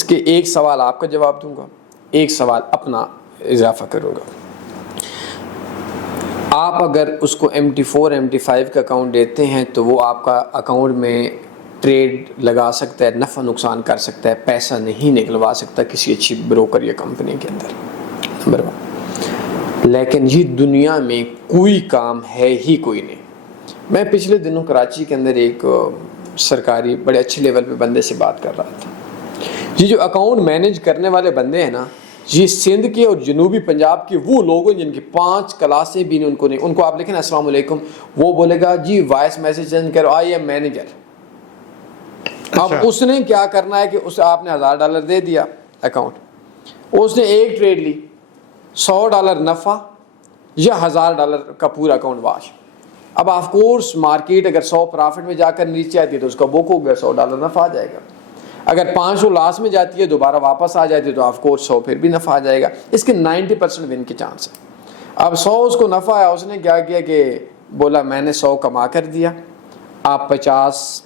اس کے ایک سوال آپ کا جواب دوں گا، ایک سوال اپنا اضافہ کروں گا۔ آپ اگر اس کو MT4 MT5 کا اکاؤنٹ دیتے ہیں تو وہ آپ کا اکاؤنٹ میں ٹریڈ لگا سکتا ہے، نفع نقصان کر سکتا ہے، پیسہ نہیں نکلوا سکتا کسی اچھی بروکر یا کمپنی کے اندر، نمبر 1۔ لیکن یہ دنیا میں کوئی کام ہے ہی کوئی نہیں۔ میں پچھلے دنوں کراچی کے اندر ایک سرکاری بڑے اچھے لیول پہ بندے سے بات کر رہا تھا۔ یہ جو اکاؤنٹ مینیج کرنے والے بندے ہیں نا، یہ سندھ کے اور جنوبی پنجاب کے وہ لوگ ہیں جن کی 5 کلاسیں بھی ان کو نہیں، ان کو آپ لکھیں نا السلام علیکم، وہ بولے گا جی وائس میسج سینڈ کرو، آئی ایم مینیجر۔ اب اس نے کیا کرنا ہے کہ اس آپ نے $1000 دے دیا اکاؤنٹ، اس نے ایک ٹریڈ لی، $100 نفع یا $1000 کا پورا اکاؤنٹ واش۔ اب آف کورس مارکیٹ اگر 100 پرافٹ میں جا کر نیچے آتی ہے تو اس کا بک ہو گیا، $100 نفع آ جائے گا۔ اگر 500 لاس میں جاتی ہے دوبارہ واپس آ جاتی ہے تو آف کورس 100 پھر بھی نفع آ جائے گا۔ اس کے 90% ون کے چانس ہے۔ اب 100 اس کو نفع آیا، اس نے کیا کیا کہ بولا میں نے 100 کما کر دیا، آپ 50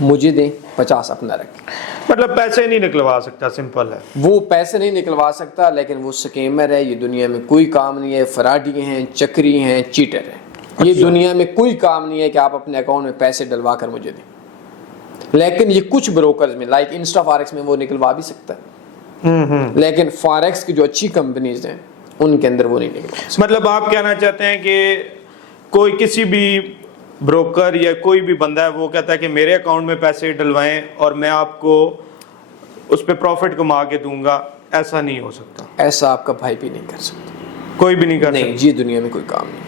مجھے دیں، 50 اپنا رکھیں۔ مطلب پیسے نہیں نکلوا سکتا، سمپل ہے۔ وہ پیسے نہیں نکلوا سکتا، لیکن وہ سکیمر ہے، یہ دنیا میں کوئی کام نہیں ہے، فراڈی ہیں، چکری ہیں، چیٹر ہیں۔ یہ دنیا میں کوئی کام نہیں ہے کہ آپ اپنے اکاؤنٹ میں پیسے ڈلوا کر مجھے دیں، لیکن یہ کچھ بروکرز میں لائک انسٹا فاریکس میں وہ نکلوا بھی سکتا ہے، لیکن فاریکس کی جو اچھی کمپنیز ہیں ان کے اندر وہ نہیں نکلوا سکتا۔ مطلب آپ کہنا چاہتے ہیں کہ کوئی کسی بھی بروکر یا کوئی بھی بندہ ہے وہ کہتا ہے کہ میرے اکاؤنٹ میں پیسے ڈلوائیں اور میں آپ کو اس پہ پروفٹ کما کے دوں گا، ایسا نہیں ہو سکتا؟ ایسا آپ کا بھائی بھی نہیں کر سکتا، کوئی بھی نہیں کر سکتا؟ نہیں، یہ دنیا میں کوئی کام نہیں۔